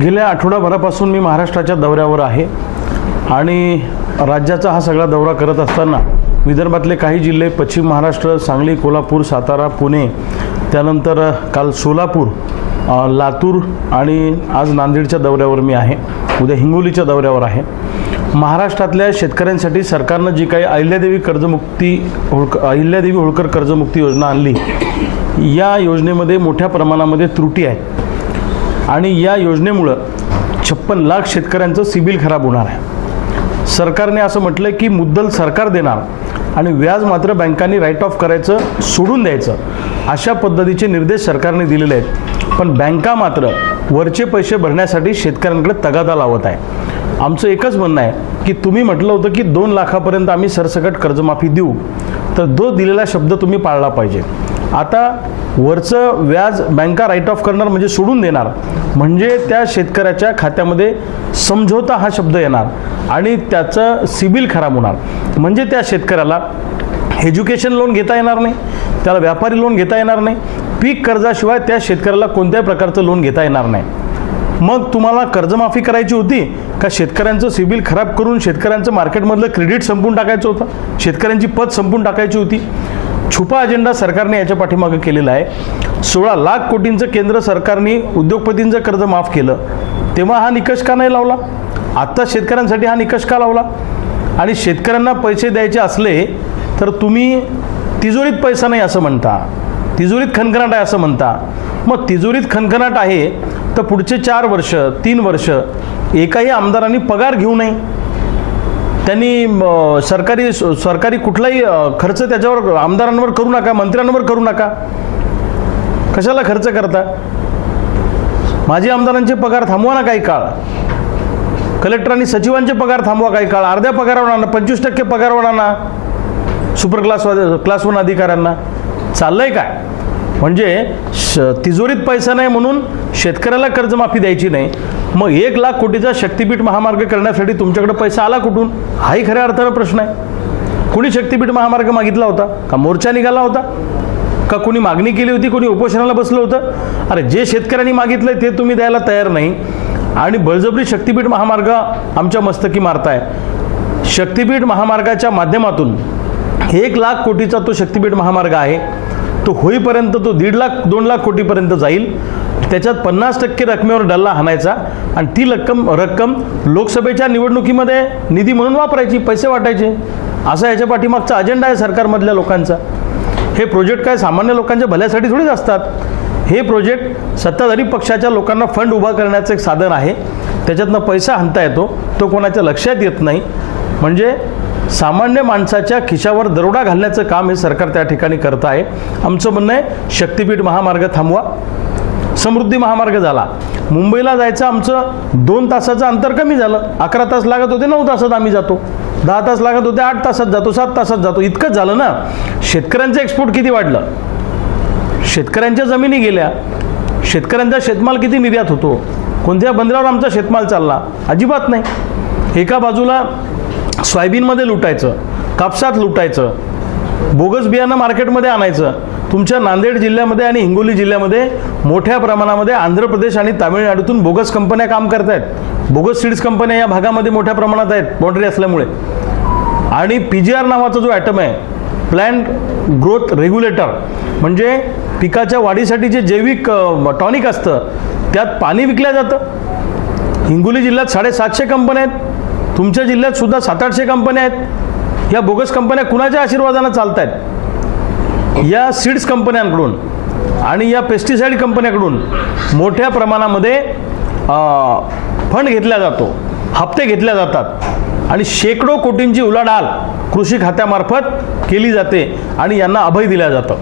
गेल्या आठवडाभरापासून मी महाराष्ट्राच्या दौऱ्यावर आहे आणि राज्याचा हा सगळा दौरा करत असताना विदर्भातले काही जिल्हे, पश्चिम महाराष्ट्र, सांगली, कोल्हापूर, सातारा, पुणे, त्यानंतर काल सोलापूर, लातूर आणि आज नांदेडच्या दौऱ्यावर मी आहे. उद्या हिंगोलीच्या दौऱ्यावर आहे. महाराष्ट्रातल्या शेतकऱ्यांसाठी सरकारनं जी काही अहिल्यादेवी होळकर कर्जमुक्ती योजना आणली, या योजनेमध्ये मोठ्या प्रमाणामध्ये त्रुटी आहेत आणि या योजनेमुळं 56 लाख शेतकऱ्यांचं सिबिल खराब होणार आहे. सरकारने असं म्हटलं की मुद्दल सरकार देणार आणि व्याज मात्र बँकांनी राईट ऑफ करायचं, सोडून द्यायचं, अशा पद्धतीचे निर्देश सरकारने दिलेले आहेत. पण बँका मात्र वरचे पैसे भरण्यासाठी शेतकऱ्यांकडे तगादा लावत आहे. आमचं एकच म्हणणं आहे की तुम्ही म्हटलं होतं की 2 लाखापर्यंत आम्ही सरसकट कर्जमाफी देऊ, तर जो दिलेला शब्द तुम्ही पाळला पाहिजे. आता वरचं व्याज बँका राईट ऑफ करणार म्हणजे सोडून देणार, म्हणजे त्या शेतकऱ्याच्या खात्यामध्ये समझोता हा शब्द येणार आणि त्याचं सिबिल खराब होणार. म्हणजे त्या शेतकऱ्याला एज्युकेशन लोन घेता येणार नाही, त्याला व्यापारी लोन घेता येणार नाही, पीक कर्जाशिवाय त्या शेतकऱ्याला कोणत्याही प्रकारचं लोन घेता येणार नाही. मग तुम्हाला कर्जमाफी करायची होती का शेतकऱ्यांचं सिबिल खराब करून शेतकऱ्यांचं मार्केटमधलं क्रेडिट संपून टाकायचं होतं, शेतकऱ्यांची पत संपून टाकायची होती? छुपा अजेंडा सरकारने याच्या पाठीमागे केलेला आहे. 16 लाख कोटींचं केंद्र सरकारने उद्योगपतींचं कर्ज माफ केलं, तेव्हा हा निकष का नाही लावला? आत्ता शेतकऱ्यांसाठी हा निकष का लावला? आणि शेतकऱ्यांना पैसे द्यायचे असले तर तुम्ही तिजोरीत पैसा नाही असं म्हणता, तिजोरीत खणखणाट आहे असं म्हणता. मग तिजोरीत खणखणाट आहे तर पुढचे 4 वर्ष 3 वर्ष एकाही आमदारांनी पगार घेऊ नये, त्यांनी सरकारी कुठलाही खर्च त्याच्यावर आमदारांवर करू नका, मंत्र्यांवर करू नका. कशाला खर्च करता? माजी आमदारांचे पगार थांबवा ना काही काळ, कलेक्टरांनी सचिवांचे पगार थांबवा काही काळ, अर्ध्या पगारावर आणा, 25% पगारावर आणा सुपर क्लास 1 अधिकाऱ्यांना. चाललंय काय? म्हणजे तिजोरीत पैसा नाही म्हणून शेतकऱ्याला कर्जमाफी द्यायची नाही. मग 1 लाख कोटीचा शक्तीपीठ महामार्ग करण्यासाठी तुमच्याकडे पैसा आला कुठून? हाही खऱ्या अर्थानं प्रश्न आहे. कोणी शक्तीपीठ महामार्ग मागितला होता का? मोर्चा निघाला होता का? कोणी मागणी केली होती? कोणी उपोषणाला बसलं होतं? अरे जे शेतकऱ्यांनी मागितलंय ते तुम्ही द्यायला तयार नाही आणि बळजबरी शक्तीपीठ महामार्ग आमच्या मस्तकी मारताय. शक्तीपीठ महामार्गाच्या माध्यमातून 1 लाख कोटीचा तो शक्तीपीठ महामार्ग आहे, तो होईपर्यंत तो 1.5 लाख 2 लाख कोटीपर्यंत जाईल. त्याच्यात 50% रकमेवर डल्ला हाणायचा आणि ती रक्कम लोकसभेच्या निवडणुकीमध्ये निधी म्हणून वापरायची, पैसे वाटायचे. असा याच्या पाठीमागचा अजेंडा आहे सरकारमधल्या लोकांचा. हे प्रोजेक्ट काय सामान्य लोकांच्या भल्यासाठी थोडीच असतात. हे प्रोजेक्ट सत्ताधारी पक्षाच्या लोकांना फंड उभा करण्याचं एक साधन आहे, त्याच्यातनं पैसा हाणता येतो, तो कोणाच्या लक्षात येत नाही. म्हणजे सामान्य माणसाच्या खिशावर दरोडा घालण्याचं काम हे सरकार त्या ठिकाणी करत आहे. आमचं म्हणणं आहे शक्तीपीठ महामार्ग थांबवा. समृद्धी महामार्ग झाला, मुंबईला जायचं आमचं 2 तासाचं अंतर कमी झालं. 11 तास लागत होते, 9 तासात आम्ही जातो. 10 तास लागत होते, 8 तासात जातो, 7 तासात जातो. इतकंच झालं ना. शेतकऱ्यांचं एक्सपोर्ट किती वाढलं, शेतकऱ्यांच्या जमिनी गेल्या, शेतकऱ्यांचा शेतमाल किती निर्यात होतो. कोणत्या बंदरावर आमचा शेतमाल चालला? अजिबात नाही. एका बाजूला सोयाबीनमध्ये लुटायचं, कापसात लुटायचं, बोगस बियाणं मार्केटमध्ये आणायचं. तुमच्या नांदेड जिल्ह्यामध्ये आणि हिंगोली जिल्ह्यामध्ये मोठ्या प्रमाणामध्ये आंध्र प्रदेश आणि तामिळनाडूतून बोगस कंपन्या काम करत आहेत. बोगस सीड्स कंपन्या या भागामध्ये मोठ्या प्रमाणात आहेत बाउंड्री असल्यामुळे. आणि PGR नावाचा जो ॲटम आहे, प्लॅन्ट ग्रोथ रेग्युलेटर, म्हणजे पिकाच्या वाढीसाठी जे जैविक टॉनिक असतं त्यात पाणी विकलं जातं. हिंगोली जिल्ह्यात 750 कंपन्या आहेत, तुमच्या जिल्ह्यात सुद्धा 700-800 कंपन्या आहेत. या बोगस कंपन्या कुणाच्या आशीर्वादानं चालत आहेत? या सीड्स कंपन्यांकडून आणि या पेस्टिसाइड कंपन्याकडून मोठ्या प्रमाणामध्ये फंड घेतला जातो, हप्ते घेतले जातात आणि शेकडो कोटींची उलाढाल कृषी खात्यामार्फत केली जाते आणि यांना अभय दिलं जातं.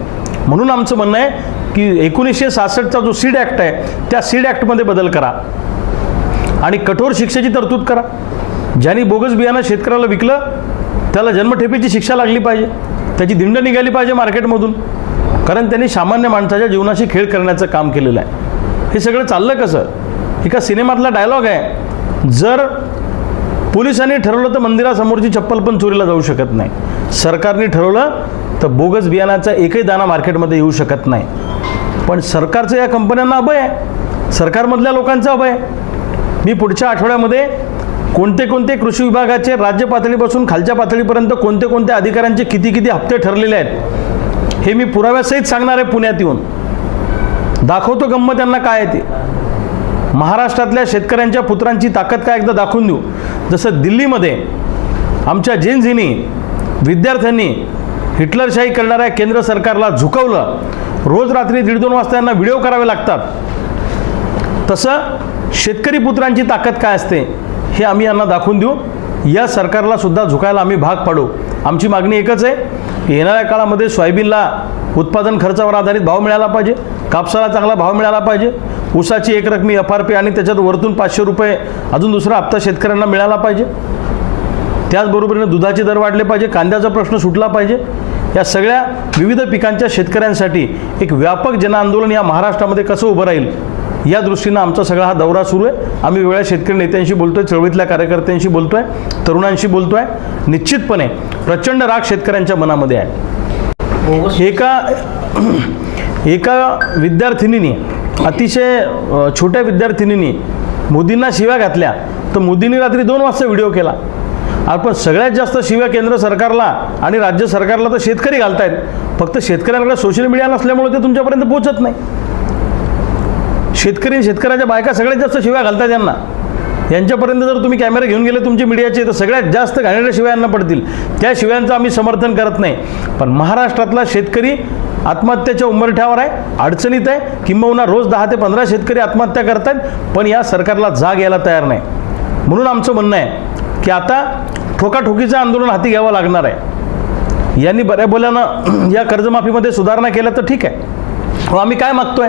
म्हणून आमचं म्हणणं आहे की 1966चा जो सीड ॲक्ट आहे, त्या सीड ॲक्टमध्ये बदल करा आणि कठोर शिक्षेची तरतूद करा. ज्यांनी बोगस बियाणं शेतकऱ्याला विकलं त्याला जन्मठेपेची शिक्षा लागली पाहिजे, त्याची दिंड निघाली पाहिजे मार्केटमधून, कारण त्यांनी सामान्य माणसाच्या जीवनाशी खेळ करण्याचं काम केलेलं आहे. हे सगळं चाललं कसं? एका सिनेमातला डायलॉग आहे, जर पोलिसांनी ठरवलं तर मंदिरासमोरची चप्पल पण चोरीला जाऊ शकत नाही. सरकारने ठरवलं तर बोगस बियाणाचा एकही दाणा मार्केटमध्ये येऊ शकत नाही. पण सरकारचं या कंपन्यांना अभय आहे, सरकारमधल्या लोकांचं अभय आहे. मी पुढच्या आठवड्यामध्ये कोणते कोणते कृषी विभागाचे राज्य पातळीपासून खालच्या पातळीपर्यंत कोणते कोणते अधिकाऱ्यांचे किती किती हप्ते ठरलेले आहेत हे मी पुराव्यासहित सांगणार आहे. पुण्यात येऊन दाखवतो गंमत त्यांना काय आहे ते. महाराष्ट्रातल्या शेतकऱ्यांच्या पुत्रांची ताकद काय एकदा दाखवून देऊ. जसं दिल्लीमध्ये आमच्या जेनझीनी विद्यार्थ्यांनी हिटलरशाही करणाऱ्या केंद्र सरकारला झुकवलं, रोज रात्री 1:30-2 वाजता यांना व्हिडिओ करावे लागतात, तसं शेतकरी पुत्रांची ताकद काय असते हे आम्ही यांना दाखवून देऊ. या सरकारला सुद्धा झुकायला आम्ही भाग पाडू. आमची मागणी एकच आहे की येणाऱ्या काळामध्ये सोयाबीनला उत्पादन खर्चावर आधारित भाव मिळाला पाहिजे, कापसाला चांगला भाव मिळाला पाहिजे, ऊसाची एक रकमी FRP आणि त्याच्यात वरतून 500 रुपये अजून दुसरा हप्ता शेतकऱ्यांना मिळाला पाहिजे. त्याचबरोबरीने दुधाचे दर वाढले पाहिजे, कांद्याचा प्रश्न सुटला पाहिजे. या सगळ्या विविध पिकांच्या शेतकऱ्यांसाठी एक व्यापक जनआंदोलन या महाराष्ट्रामध्ये कसं उभं राहील या दृष्टीनं आमचा सगळा हा दौरा सुरू आहे. आम्ही वेगळ्या शेतकरी नेत्यांशी बोलतोय, चळवळीतल्या कार्यकर्त्यांशी बोलतोय, तरुणांशी बोलतोय. निश्चितपणे प्रचंड राग शेतकऱ्यांच्या मनामध्ये आहे. एका विद्यार्थिनीने, अतिशय छोट्या विद्यार्थिनीने मोदींना शिव्या घातल्या, तर मोदींनी रात्री 2 वाजता व्हिडिओ केला. आपण सगळ्यात जास्त शिव्या केंद्र सरकारला आणि राज्य सरकारला तर शेतकरी घालतायत. फक्त शेतकऱ्यांकडे सोशल मीडिया नसल्यामुळे ते तुमच्यापर्यंत पोहोचत नाही. शेतकऱ्याच्या बायका सगळ्यात जास्त शिव्या घालतात यांना. यांच्यापर्यंत जर तुम्ही कॅमेरा घेऊन गेले तुमचे मीडियाचे, तर सगळ्यात जास्त घाणेरड्या शिव्या यांना पडतील. त्या शिव्यांचं आम्ही समर्थन करत नाही. पण महाराष्ट्रातला शेतकरी आत्महत्याच्या उंबरठ्यावर आहे, अडचणीत आहे. किंबहुना रोज 10 ते 15 शेतकरी आत्महत्या करतात, पण या सरकारला जाग यायला तयार नाही. म्हणून आमचं म्हणणं आहे की आता ठोकाठोकीचं आंदोलन हाती घ्यावं लागणार आहे. यांनी बऱ्या बोल्यानं या कर्जमाफीमध्ये सुधारणा केल्या तर ठीक आहे. आम्ही काय मागतोय?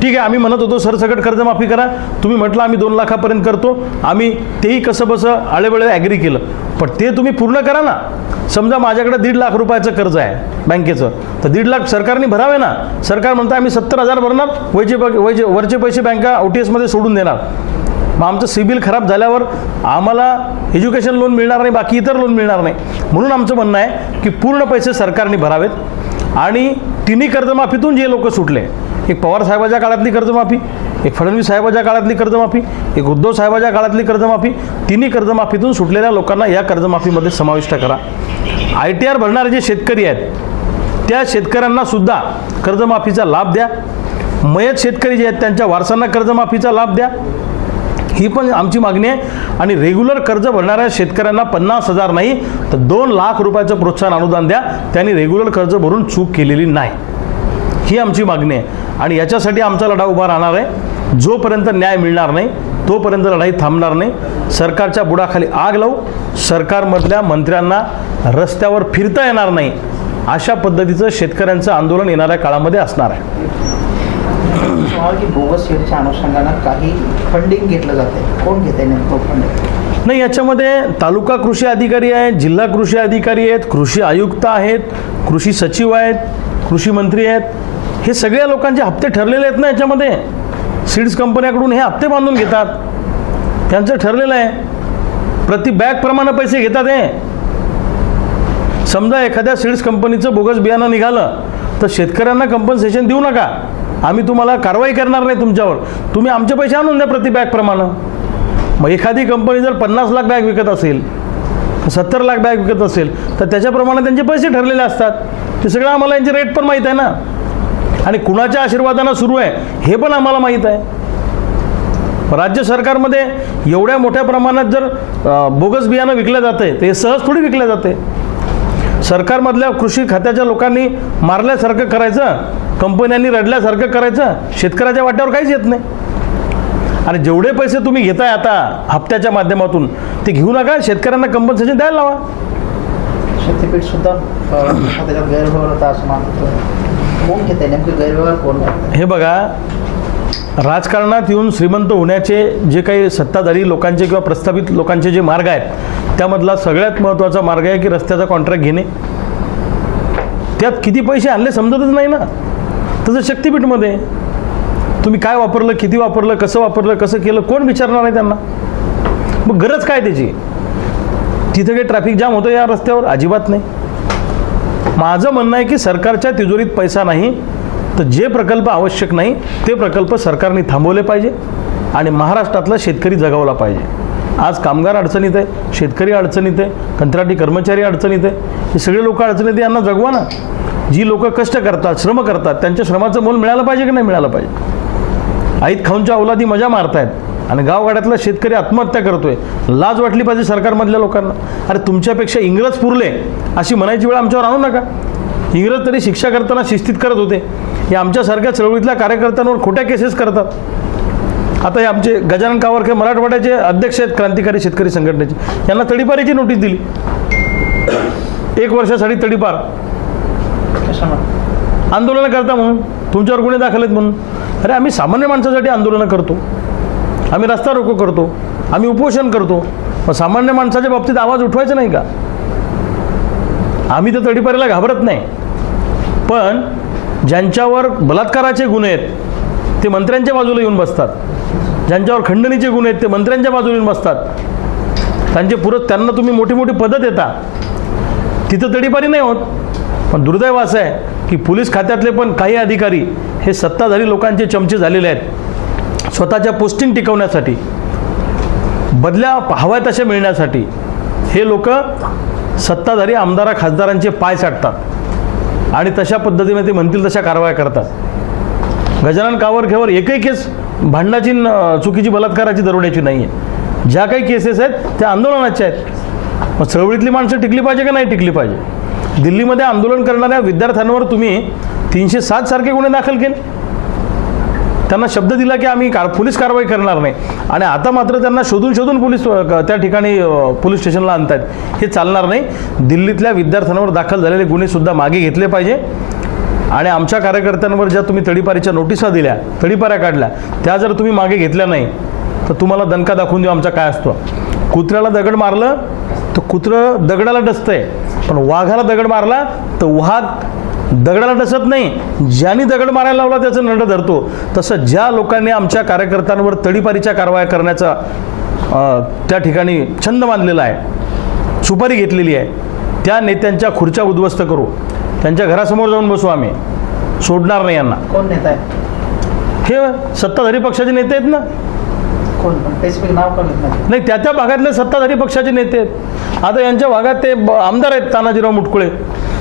ठीक आहे, आम्ही म्हणत होतो सरसकट कर्जमाफी करा. तुम्ही म्हटलं आम्ही 2 लाखापर्यंत करतो. आम्ही तेही कसं बसं आळेबळे ॲग्री केलं, पण ते तुम्ही पूर्ण करा ना. समजा माझ्याकडे 1.5 लाख रुपयाचं कर्ज आहे बँकेचं, तर 1.5 लाख सरकारने भरावे ना. सरकार म्हणतं आम्ही 70,000 भरणार, वरचे पैसे बँका OTSमध्ये सोडून देणार. मग आमचं सिबिल खराब झाल्यावर आम्हाला एज्युकेशन लोन मिळणार नाही, बाकी इतर लोन मिळणार नाही. म्हणून आमचं म्हणणं आहे की पूर्ण पैसे सरकारने भरावेत. आणि तिन्ही कर्जमाफीतून जे लोक सुटले, एक पवार साहेबाच्या काळातली कर्जमाफी, एक फडणवीस साहेबाच्या काळातली कर्जमाफी, एक उद्धव साहेबाच्या काळातली कर्जमाफी, तिन्ही कर्जमाफीतून सुटलेल्या लोकांना या कर्जमाफीमध्ये समाविष्ट करा. ITR भरणारे जे शेतकरी आहेत त्या शेतकऱ्यांना सुद्धा कर्जमाफीचा लाभ द्या. मयत शेतकरी जे आहेत त्यांच्या वारसांना कर्जमाफीचा लाभ द्या. ही पण आमची मागणी आहे. आणि रेग्युलर कर्ज भरणाऱ्या शेतकऱ्यांना 50,000 नाही तर 2 लाख रुपयाचं प्रोत्साहन अनुदान द्या. त्यांनी रेग्युलर कर्ज भरून चूक केलेली नाही, ही आमची मागणी आहे. आणि याच्यासाठी आमचा लढा उभा राहणार आहे. जोपर्यंत न्याय मिळणार नाही तोपर्यंत लढाई थांबणार नाही. सरकारच्या बुडाखाली आग लावू, सरकारमधल्या मंत्र्यांना रस्त्यावर फिरता येणार नाही, अशा पद्धतीचं शेतकऱ्यांचं आंदोलन येणाऱ्या काळामध्ये असणार आहे. की बोगस शेडच्या अनुषंगानं काही फंडिंग घेतलं जाते, कोण घेते नेमकं फंडिंग? नाही, याच्यामध्ये तालुका कृषी अधिकारी आहेत, जिल्हा कृषी अधिकारी आहेत, कृषी आयुक्त आहेत, कृषी सचिव आहेत, कृषी मंत्री आहेत. हे सगळ्या लोकांचे हप्ते ठरलेले आहेत ना. याच्यामध्ये सीड्स कंपन्याकडून हे हप्ते बांधून घेतात. त्यांचं ठरलेलं आहे, प्रति बॅग प्रमाणे पैसे घेतात. हे समजा एखाद्या सीड्स कंपनीचं बोगस बियाणं निघालं तर शेतकऱ्यांना कंपन्सेशन देऊ नका, आम्ही तुम्हाला कारवाई करणार नाही तुमच्यावर, तुम्ही आमचे पैसे आणून द्या प्रति बॅग प्रमाणे. मग एखादी कंपनी जर 50 लाख बॅग विकत असेल, 70 लाख बॅग विकत असेल, तर त्याच्याप्रमाणे त्यांचे पैसे ठरलेले असतात. ते सगळं आम्हाला यांचे रेट पण माहीत आहे ना. आणि कुणाच्या आशीर्वादानं सुरू आहे हे पण आम्हाला माहीत आहे. राज्य सरकारमध्ये एवढ्या मोठ्या प्रमाणात जर बोगस बियाणं विकलं जाते तर हे सहज थोडी विकलं जाते. सरकारमधल्या कृषी खात्याच्या लोकांनी मारल्यासारखं करायचं, कंपन्यांनी रडल्यासारखं करायचं, शेतकऱ्याच्या वाट्यावर काहीच येत नाही. आणि जेवढे पैसे तुम्ही घेताय आता हप्त्याच्या माध्यमातून ते घेऊ नका, शेतकऱ्यांना कंपन्सेशन द्यायला लावा. शेतीपीठ सुद्धा गैरव्यवहार होता असं मानतो. कोण घेते नेमकं गैरव्यवहार कोण? हे बघा, राजकारणात येऊन श्रीमंत होण्याचे जे काही सत्ताधारी लोकांचे किंवा प्रस्थापित लोकांचे जे मार्ग आहेत त्यामधला सगळ्यात महत्त्वाचा मार्ग आहे की रस्त्याचा कॉन्ट्रॅक्ट घेणे. त्यात किती पैसे आणले समजतच नाही ना. तसं शक्तीपीठमध्ये तुम्ही काय वापरलं, किती वापरलं, कसं वापरलं, कसं केलं, कोण विचारणार आहे त्यांना? मग गरज काय त्याची? तिथे काही ट्रॅफिक जाम होतं या रस्त्यावर? अजिबात नाही. माझं म्हणणं आहे की सरकारच्या तिजोरीत पैसा नाही तर जे प्रकल्प आवश्यक नाही ते प्रकल्प सरकारने थांबवले पाहिजे. आणि महाराष्ट्रातला शेतकरी जगावला पाहिजे. आज कामगार अडचणीत आहे, शेतकरी अडचणीत आहे, कंत्राटी कर्मचारी अडचणीत आहे, हे सगळे लोक अडचणीत आहे. यांना जगवा ना. जी लोक कष्ट करतात, श्रम करतात, त्यांच्या श्रमाचं मोल मिळालं पाहिजे की नाही मिळालं पाहिजे. आईत खाऊनच्या अवलादी मजा मारतायत आणि गावगाड्यातला शेतकरी आत्महत्या करतोय. लाज वाटली पाहिजे सरकारमधल्या लोकांना. अरे तुमच्यापेक्षा इंग्रज पुरले अशी म्हणायची वेळ आमच्यावर आणू नका. इंग्रज तरी शिक्षा करताना शिस्तीत करत होते. हे आमच्यासारख्या चळवळीतल्या कार्यकर्त्यांवर खोट्या केसेस करतात. आता हे आमचे गजानन कावरखे मराठवाड्याचे अध्यक्ष आहेत क्रांतिकारी शेतकरी संघटनेचे, यांना तडीपारीची नोटीस दिली. 1 वर्षासाठी तडीपार. आंदोलनं करता म्हणून, तुमच्यावर गुन्हे दाखल आहेत म्हणून. अरे आम्ही सामान्य माणसासाठी आंदोलनं करतो, आम्ही रस्ता रोको करतो, आम्ही उपोषण करतो. मग सामान्य माणसाच्या बाबतीत आवाज उठवायचा नाही का? आम्ही तर तडीपारीला घाबरत नाही. पण ज्यांच्यावर बलात्काराचे गुन्हे आहेत ते मंत्र्यांच्या बाजूला येऊन बसतात. ज्यांच्यावर खंडणीचे गुन्हे आहेत ते मंत्र्यांच्या बाजूला येऊन बसतात. त्यांना तुम्ही मोठी मोठी पदं देता, तिथं तडीपारी नाही होत. पण दुर्दैव असं आहे की पोलीस खात्यातले पण काही अधिकारी हे सत्ताधारी लोकांचे चमचे झालेले आहेत. स्वतःच्या पोस्टिंग टिकवण्यासाठी, बदल्या हव्या तशा मिळण्यासाठी हे लोक सत्ताधारी आमदार खासदारांचे पाय चाटतात आणि तशा पद्धतीने ते म्हणतील तशा कारवाया करतात. गजानन कावरखेवर एकही केस भांडणाची, चुकीची, बलात्काराची, दरोड्याची नाही आहे. ज्या काही केसेस आहेत त्या आंदोलनाच्या आहेत. मग चळवळीतली माणसं टिकली पाहिजे का नाही टिकली पाहिजे? दिल्लीमध्ये आंदोलन करणाऱ्या विद्यार्थ्यांवर तुम्ही 307 सारखे गुन्हे दाखल केले. त्यांना शब्द दिला की आम्ही पोलीस कारवाई करणार नाही, आणि आता मात्र त्यांना शोधून शोधून पोलीस त्या ठिकाणी पोलीस स्टेशनला आणतात. हे चालणार नाही. दिल्लीतल्या विद्यार्थ्यांवर दाखल झालेले गुन्हेसुद्धा मागे घेतले पाहिजे. आणि आमच्या कार्यकर्त्यांवर ज्या तुम्ही तडीपारीच्या नोटिसा दिल्या, तडीपाऱ्या काढल्या, त्या जर तुम्ही मागे घेतल्या नाही तर तुम्हाला दणका दाखवून देऊ आमचा काय असतो. कुत्र्याला दगड मारलं तर कुत्रं दगडाला डसतंय, पण वाघाला दगड मारला तर वाघ दगडाला डसत नाही. ज्यांनी दगड मारायला लावला त्याचं नंड धरतो. तसं ज्या लोकांनी आमच्या कार्यकर्त्यांवर तडीपारीच्या कारवाया करण्याचा त्या ठिकाणी छंद बांधलेला आहे, सुपारी घेतलेली आहे, त्या नेत्यांच्या खुर्च्या उद्ध्वस्त करू, त्यांच्या घरासमोर जाऊन बसू. आम्ही सोडणार नाही यांना. कोण नेता आहे? हे सत्ताधारी पक्षाचे नेते आहेत ना. कोण स्पेसिफिक नाव कोण नाही, त्या भागातले सत्ताधारी पक्षाचे नेते आहेत. आता यांच्या भागात ते आमदार आहेत तानाजीराव मुटकुळे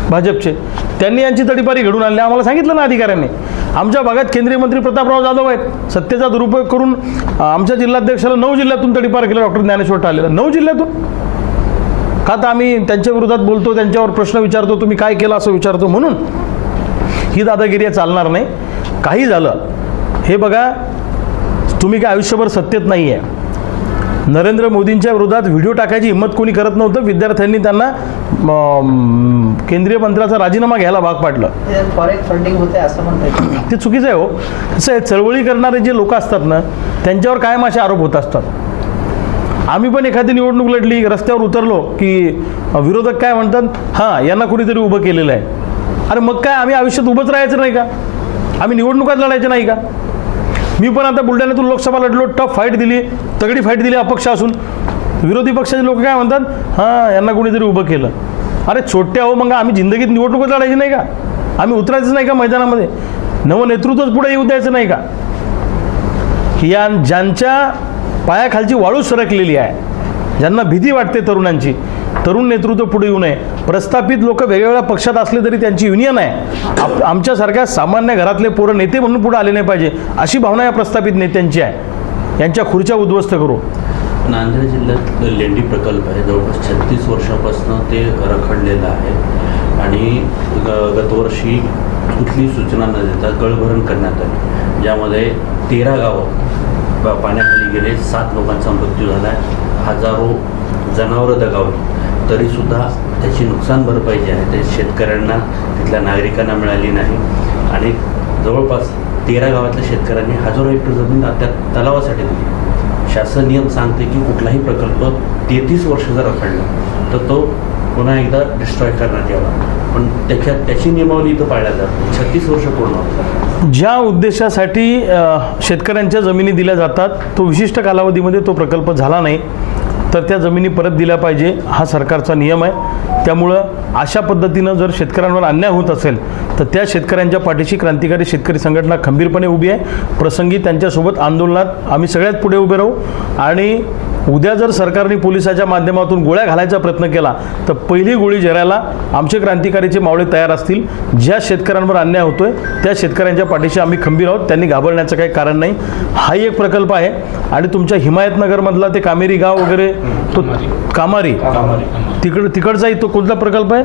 भाजपचे, त्यांनी यांची तडीपारी घडून आणली. आम्हाला सांगितलं ना अधिकाऱ्यांनी. आमच्या भागात केंद्रीय मंत्री प्रतापराव जाधव आहेत. सत्तेचा दुरुपयोग करून आमच्या जिल्हाध्यक्षाला 9 जिल्ह्यातून तडीपार केलं. डॉक्टर ज्ञानेश्वर टाळलेला 9 जिल्ह्यातून. का तर आम्ही त्यांच्या विरोधात बोलतो, त्यांच्यावर प्रश्न विचारतो, तुम्ही काय केलं असं विचारतो म्हणून. ही दादागिरी चालणार नाही. काही झालं हे बघा, तुम्ही काय आयुष्यभर सत्तेत नाही आहे. नरेंद्र मोदींच्या विरोधात व्हिडिओ टाकायची हिंमत कोणी करत नव्हतं. विद्यार्थ्यांनी त्यांना केंद्रीय मंत्र्याचा राजीनामा घ्यायला भाग पाडलं. फॉरेन फंडिंग होते असं म्हणतात. ते चुकीचं आहे हो. कसं आहे, चळवळी करणारे जे लोक असतात ना त्यांच्यावर कायम असे आरोप होत असतात. आम्ही पण एखादी निवडणूक लढली, रस्त्यावर उतरलो की विरोधक काय म्हणतात, हां यांना कुणीतरी उभं केलेलं आहे. अरे मग काय, आम्ही आयुष्यात उभंच राहायचं नाही का? आम्ही निवडणुकात लढायचं नाही का? मी पण आता बुलढाण्यातून लोकसभा लढलो, टफ फाईट दिली, तगडी फाईट दिली अपक्ष असून. विरोधी पक्षाचे लोक काय म्हणतात, हां यांना कुणीतरी उभं केलं. अरे छोटे आहो, मग आम्ही जिंदगीत निवडणुकात लढायची नाही का? आम्ही उतरायचंच नाही का मैदानामध्ये? नवं नेतृत्वच पुढे येऊ द्यायचं नाही का? ज्यांच्या पायाखालची वाळू सरकलेली आहे, ज्यांना भीती वाटते तरुणांची, तरुण नेतृत्व पुढे येऊ नये. प्रस्थापित लोक वेगवेगळ्या पक्षात असले तरी त्यांची युनियन आहे. आमच्यासारख्या सामान्य घरातले पोरं नेते म्हणून पुढे आले नाही पाहिजे अशी भावना या प्रस्थापित नेत्यांची आहे. यांच्या खुर्च्या उद्ध्वस्त करू. नांदेड जिल्ह्यात लेंडी प्रकल्प आहे, जवळपास 36 वर्षापासून ते रखडलेलं आहे आणि गतवर्षी कुठली सूचना न देता गळभरण करण्यात आली, ज्यामध्ये 13 गावं पाण्याखाली गेले, 7 लोकांचा मृत्यू झाला आहे, हजारो जनावरं दगावली. तरीसुद्धा त्याची नुकसान भरपाई जी आहे ते शेतकऱ्यांना, तिथल्या नागरिकांना मिळाली नाही. आणि जवळपास 13 गावातल्या शेतकऱ्यांनी हजारो हेक्टर जमीन त्या तलावासाठी दिली. शासन नियम सांगते की कुठलाही प्रकल्प 33 वर्ष जर रखडला तर तो पुन्हा एकदा डिस्ट्रॉय करण्यात यावा, पण त्याची नियमावली इथं पाळल्या जातात. 36 वर्ष पूर्ण होतात. ज्या उद्देशासाठी शेतकऱ्यांच्या जमिनी दिल्या जातात तो विशिष्ट कालावधीमध्ये तो प्रकल्प झाला नाही, तर त्या जमिनी परत दिल्या पाहिजे, हा सरकारचा नियम आहे. त्यामुळं अशा पद्धतीनं जर शेतकऱ्यांवर अन्याय होत असेल तर त्या शेतकऱ्यांच्या पाठीशी क्रांतिकारी शेतकरी संघटना खंबीरपणे उभी आहे. प्रसंगी त्यांच्यासोबत आंदोलनात आम्ही सगळ्यात पुढे उभे राहू. आणि उद्या जर सरकारने पोलिसाच्या माध्यमातून गोळ्या घालायचा प्रयत्न केला तर पहिली गोळी झेरायला आमचे क्रांतिकारीचे मावळे तयार असतील. ज्या शेतकऱ्यांवर अन्याय होतोय त्या शेतकऱ्यांच्या पाठीशी आम्ही खंबीर आहोत. त्यांनी घाबरण्याचं काही कारण नाही. हाही एक प्रकल्प आहे. आणि तुमच्या हिमायतनगरमधला ते कामेरी गाव वगैरे तो कामारी तिकडचाही तो कोणता प्रकल्प आहे,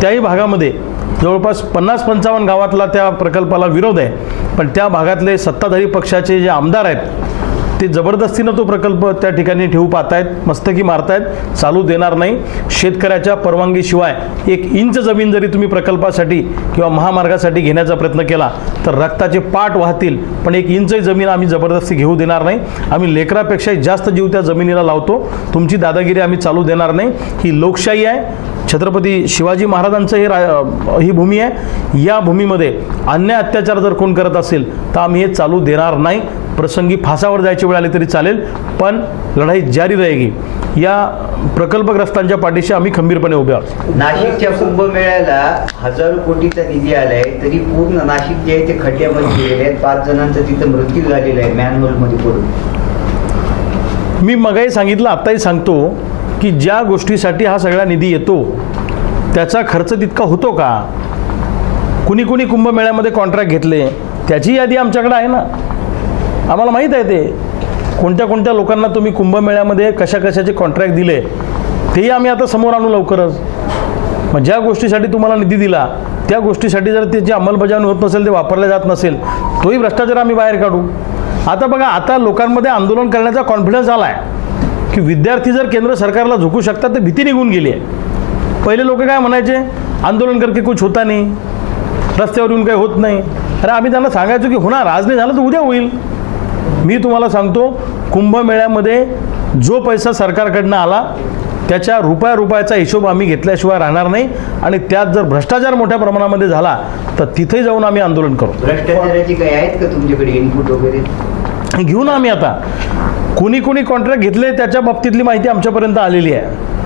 त्याही भागामध्ये जवळपास 50-55 गावातला त्या प्रकल्पाला विरोध आहे. पण त्या भागातले सत्ताधारी पक्षाचे जे आमदार आहेत ते जबरदस्तीनं तो प्रकल्प त्या ठिकाणी ठेवू पाहतायत, मस्तकी मारतायत, चालू देणार नाही. शेतकऱ्याच्या परवानगीशिवाय 1 इंच जमीन जरी तुम्ही प्रकल्पासाठी किंवा महामार्गासाठी घेण्याचा प्रयत्न केला तर रक्ताचे पाट वाहतील. पण 1 इंचही जमीन आम्ही जबरदस्ती घेऊ देणार नाही. आम्ही लेकरापेक्षाही जास्त जीव त्या जमिनीला लावतो. तुमची दादागिरी आम्ही चालू देणार नाही. ही लोकशाही आहे. छत्रपती शिवाजी महाराजांचं ही भूमी आहे. या भूमीमध्ये अन्याय अत्याचार जर कोण करत असेल तर आम्ही हे चालू देणार नाही. प्रसंगी फासावर जायची वेळ आली तरी चालेल, पण लढाई जारी रहेगी. या प्रकल्पग्रस्तांच्या पाठीशी आम्ही खंबीरपणे उभे आहोत. नाशिकच्या कुंभमेळ्याला 1000 कोटीचा निधी आलाय, तरी पूर्ण नाशिक जे आहे ते खड्ड्यामध्ये गेलेले आहेत. 5 जणांचा तिथं मृत्यू झालेला आहे मॅनहोलमध्ये पडून. मी मगाही सांगितलं, आत्ताही सांगतो की ज्या गोष्टीसाठी हा सगळा निधी येतो त्याचा खर्च तितका होतो का? कुणी कुणी कुंभमेळ्यामध्ये कॉन्ट्रॅक्ट घेतले त्याची यादी आमच्याकडे आहे ना. आम्हाला माहीत आहे ते कोणत्या कोणत्या लोकांना तुम्ही कुंभमेळ्यामध्ये कशा कशाचे कॉन्ट्रॅक्ट दिले तेही आम्ही आता समोर आणू लवकरच. मग ज्या गोष्टीसाठी तुम्हाला निधी दिला त्या गोष्टीसाठी जर त्याची अंमलबजावणी होत नसेल, ते वापरले जात नसेल, तोही भ्रष्टाचार आम्ही बाहेर काढू. आता बघा, आता लोकांमध्ये आंदोलन करण्याचा कॉन्फिडन्स आला आहे की विद्यार्थी जर केंद्र सरकारला झुकू शकतात तर भीती निघून गेली आहे. पहिले लोक काय म्हणायचे, आंदोलन करके कुछ होता नाही, रस्त्यावर येऊन काही होत नाही. अरे आम्ही त्यांना सांगायचो की होणार, आज नाही झालं तर उद्या होईल. मी तुम्हाला सांगतो, कुंभमेळ्यामध्ये जो पैसा सरकारकडनं आला त्याच्या रुपयाचा हिशोब आम्ही घेतल्याशिवाय राहणार नाही. आणि त्यात जर भ्रष्टाचार मोठ्या प्रमाणामध्ये झाला तर तिथे जाऊन आम्ही आंदोलन करू. भ्रष्टाचाराची काही आहेत का तुमच्याकडे इनपुट वगैरे? घेऊ ना आम्ही. आता कोणी कोणी कॉन्ट्रॅक्ट घेतले त्याच्या बाबतीतली माहिती आमच्यापर्यंत आलेली आहे.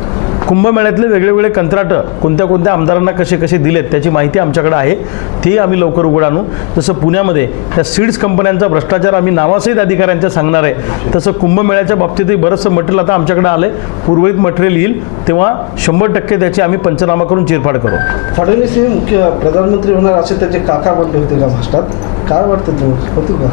कुंभमेळ्यातले वेगवेगळे कंत्राटं कोणत्या कोणत्या आमदारांना कसे कसे दिलेत त्याची माहिती आमच्याकडे आहे. ती आम्ही लवकर उघड आणू. जसं पुण्यामध्ये त्या सीड्स कंपन्यांचा भ्रष्टाचार आम्ही नावासहित अधिकाऱ्यांच्या सांगणार आहे, तसं कुंभमेळ्याच्या बाबतीतही बरंचसं मटेरियल आता आमच्याकडे आलं आहे. उर्वरित मटेरियल येईल तेव्हा 100% त्याची आम्ही पंचनामा करून चिरफाड करू. फडणवीस हे मुख्य प्रधानमंत्री होणार असे त्याचे काका बनले होते का महाराष्ट्रात? काय वाटतं तुम्ही, होती का?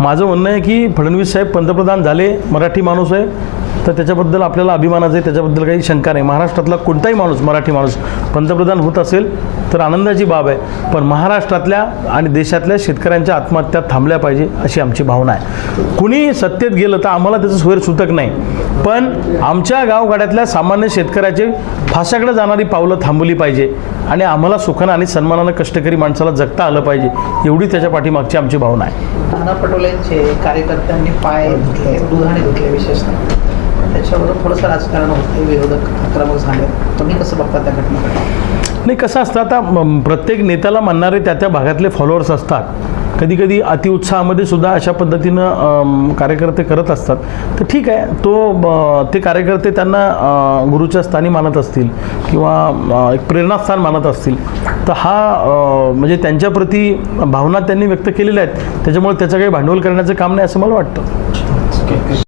माझं म्हणणं आहे की फडणवीस साहेब पंतप्रधान झाले, मराठी माणूस आहे तर त्याच्याबद्दल आपल्याला अभिमानाचं आहे, त्याच्याबद्दल काही शंका नाही. महाराष्ट्रातला कोणताही माणूस, मराठी माणूस पंतप्रधान होत असेल तर आनंदाची बाब आहे. पण महाराष्ट्रातल्या आणि देशातल्या शेतकऱ्यांच्या आत्महत्या थांबल्या पाहिजे अशी आमची भावना आहे. कुणी सत्तेत गेलं तर आम्हाला त्याचं स्वैरसूतक नाही, पण आमच्या गावगाड्यातल्या सामान्य शेतकऱ्याचे फाशाकडे जाणारी पावलं थांबवली पाहिजे आणि आम्हाला सुखानं आणि सन्मानानं कष्टकरी माणसाला जगता आलं पाहिजे, एवढी त्याच्या पाठीमागची आमची भावना आहे. नाना पटोलेंचे कार्यकर्त्यांनी पाय धुतले, दुधाने धुतले विशेषतः, त्याच्यावर थोडंसं राजकारण होतं, विरोधक आक्रमक झाले. तुम्ही कसं बघता त्या घटनेकडे? नाही, कसं असतं, आता प्रत्येक नेत्याला मानणारे त्या भागातले फॉलोअर्स असतात. कधी कधी अतिउत्साहामध्ये सुद्धा अशा पद्धतीनं कार्यकर्ते करत असतात. तर ठीक आहे, ते कार्यकर्ते त्यांना गुरुच्या स्थानी मानत असतील किंवा एक प्रेरणास्थान मानत असतील तर हा म्हणजे त्यांच्याप्रती भावना त्यांनी व्यक्त केलेल्या आहेत. त्याच्यामुळे त्याचं काही भांडवल करण्याचं काम नाही असं मला वाटतं.